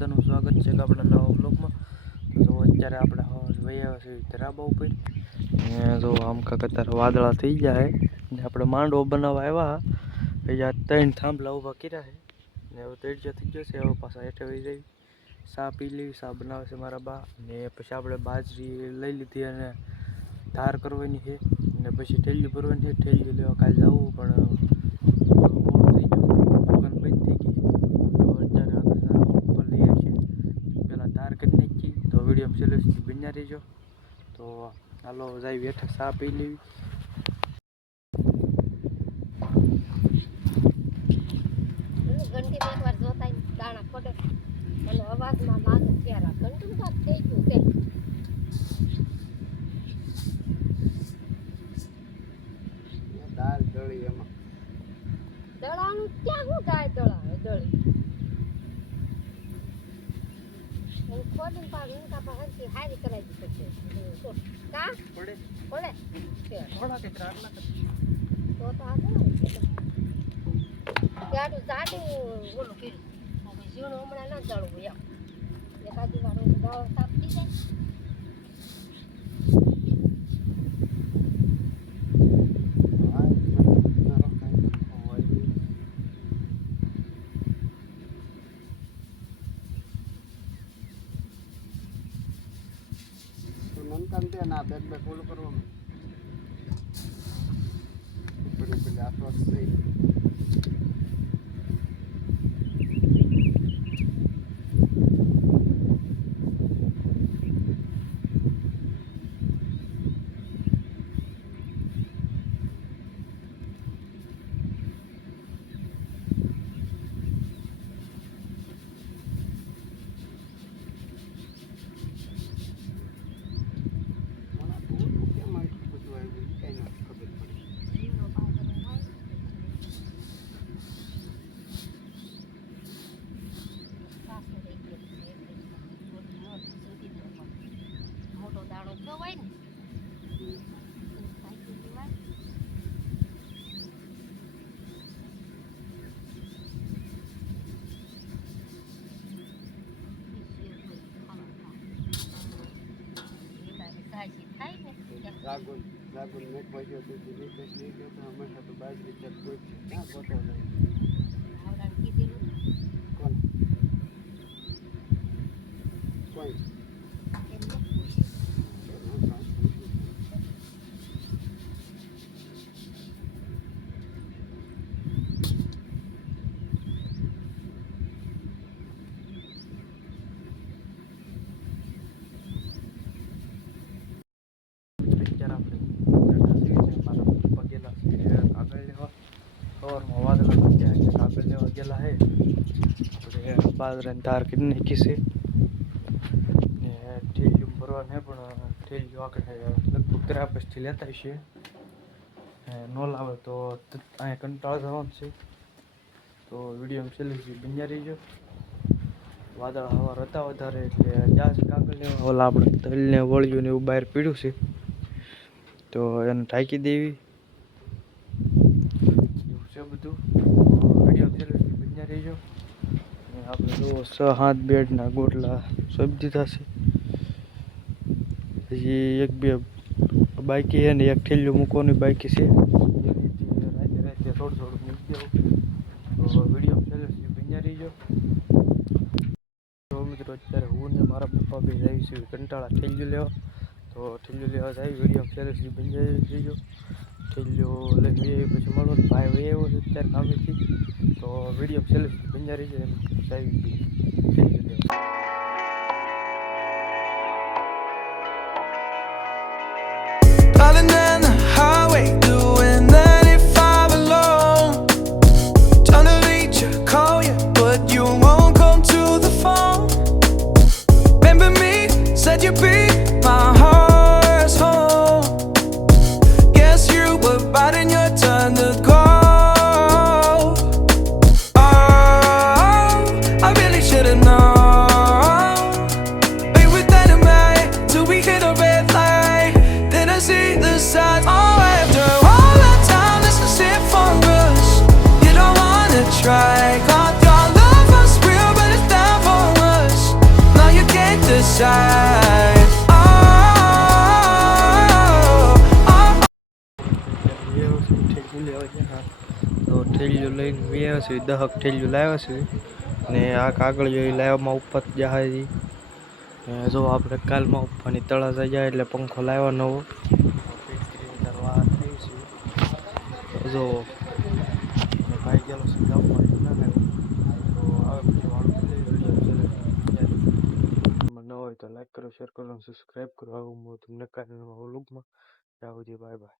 બધાનું સ્વાગત છે કે આપણા નવા બ્લોગમાં. તો અત્યારે આપણે વૈયા છે ધરાબા ઉપર ને જો આમ કાંક અત્યારે વાદળા થઈ ગયા છે ને આપણે માંડવો બનાવવા આવ્યા અહીંયા 3 થાંભલા ઊભા કર્યા છે ને હવે તેડજો થઈ ગયો છે. હવે પાછા હેઠે વહી જઈ ચા પી લેવી. ચા બનાવે છે મારા બા ને પછી આપણે બાજરી લઈ લીધી અને ધાર કરવાની છે ને પછી ઠેલી ભરવાની છે. ઠેલી લેવા કાલે જવું પણ મોડું થઈ ગયું, દુકાન બંધ થઈ ગઈ. તો અત્યારે આપણે ઉપર લઈ આવીએ પહેલાં ધાર કરી નાખી. તો વિડીયો છેલ્લે સુધી બન્યા રહીજો. તો હાલો જાય હેઠે ચા પી લેવી. ઘંટી એકવાર જોતા દાણા પડે અને અવાજમાં લાગે ત્યારે ઘંટું કાક થઈ ગયું તે દાળ દળી એમાં દળાનું ક્યાં હું દાળ દળાવે દળી હું ખોલીને પાછું ઊંકા પાસે હારી કરાવી દીધી કા પડે પડે થોડા કે આટલા તો આગળ જાડું જાડું ઓલું કર્યું ઝીણું હમણાં ના દળવું એમ એકાદી વાર દાળ સાફ થઈ જાય. નનકાન તે ના બેગ ફોલો કરવામાં પેલી આસપાસ થઈ મોટો દાણો થયો હોય ને જાગુન મેં પહોંચ્યો તો રીતેશ લઈ ગયો તો હંમેશા તો બાજરી ચેક કોઈ છે ક્યાં ખોટો જાય આવડાને કીધેલું કોણ કોઈ એમને બાજરાની ધાર કરી નાખી છે ને ઠેલિયું ભરવા ને પણ ઠેલિયું આપણે લગભગ 53 લેતા છીએ. ન લાવે તો અહીંયા કંટાળો થવાનું છે. તો વિડીયો છેલ્લે સુધી બન્યા રહીજો. વાદળ હવા હતા વધારે એટલે જ્યાં છે કાગળ લેવા ઓલા આપણે તલને વળ્યું ને એવું બહાર પીડ્યું છે તો એને ઢાંકી દેવી એવું છે બધું. વિડીયો છેલ્લે સુધી બન્યા રહીજો. આપણે જો 6-7 બેડના ગોટલા સોંપી દીધા છે. હજી 1-2 બાકી છે ને એક ઠેલિયું મૂકવાની બાકી છે. રાતે થોડું મૂકી દેવું. તો વિડીયો છેલ્લે સુધી બન્યા રહીજો. તો મિત્રો અત્યારે હું ને મારા પપ્પા બી જાય છે કંટાળા ઠેલિયું લેવા. તો ઠેલિયું લેવા જાય. વિડીયો છેલ્લે સુધી બન્યા રહીજો. ઠેલિયું લઈને પછી મળો ભાઈ વહી આવ્યો છે અત્યારે કામેથી. તો વિડીયો છેલ્લે સુધી બન્યા રહીજો. એમ જાય ઠેલિયું લેવા. Driving down the highway, doing 95 alone. Trying to reach you, call you, but you won't come to the phone. Remember me, said you'd be my heart's home. Guess you were biding your turn to go. Oh, I really should've known. inside. Oh, ઠેલ્યું લેવા છે હા તો ઠેલ્યું લઈને વ્યાવ્યા છે 10 ઠેલ્યું લાવ્યા છે ને આ કાગળિયો એ લાવવામાં ઉપર જહાજી જો આપણે કાલમાં ઉપરની તળાજા જાય એટલે પંખો લાવ્યો નવો જો ભાઈ ગયેલો છે ગામમાં ના તો આવે પછી વાળું ન હોય તો લાઈક કરો શેર કરો સબસ્ક્રાઈબ કરો આવું તમને કાલે નવા વ્લોગમાં જાવ બાય બાય.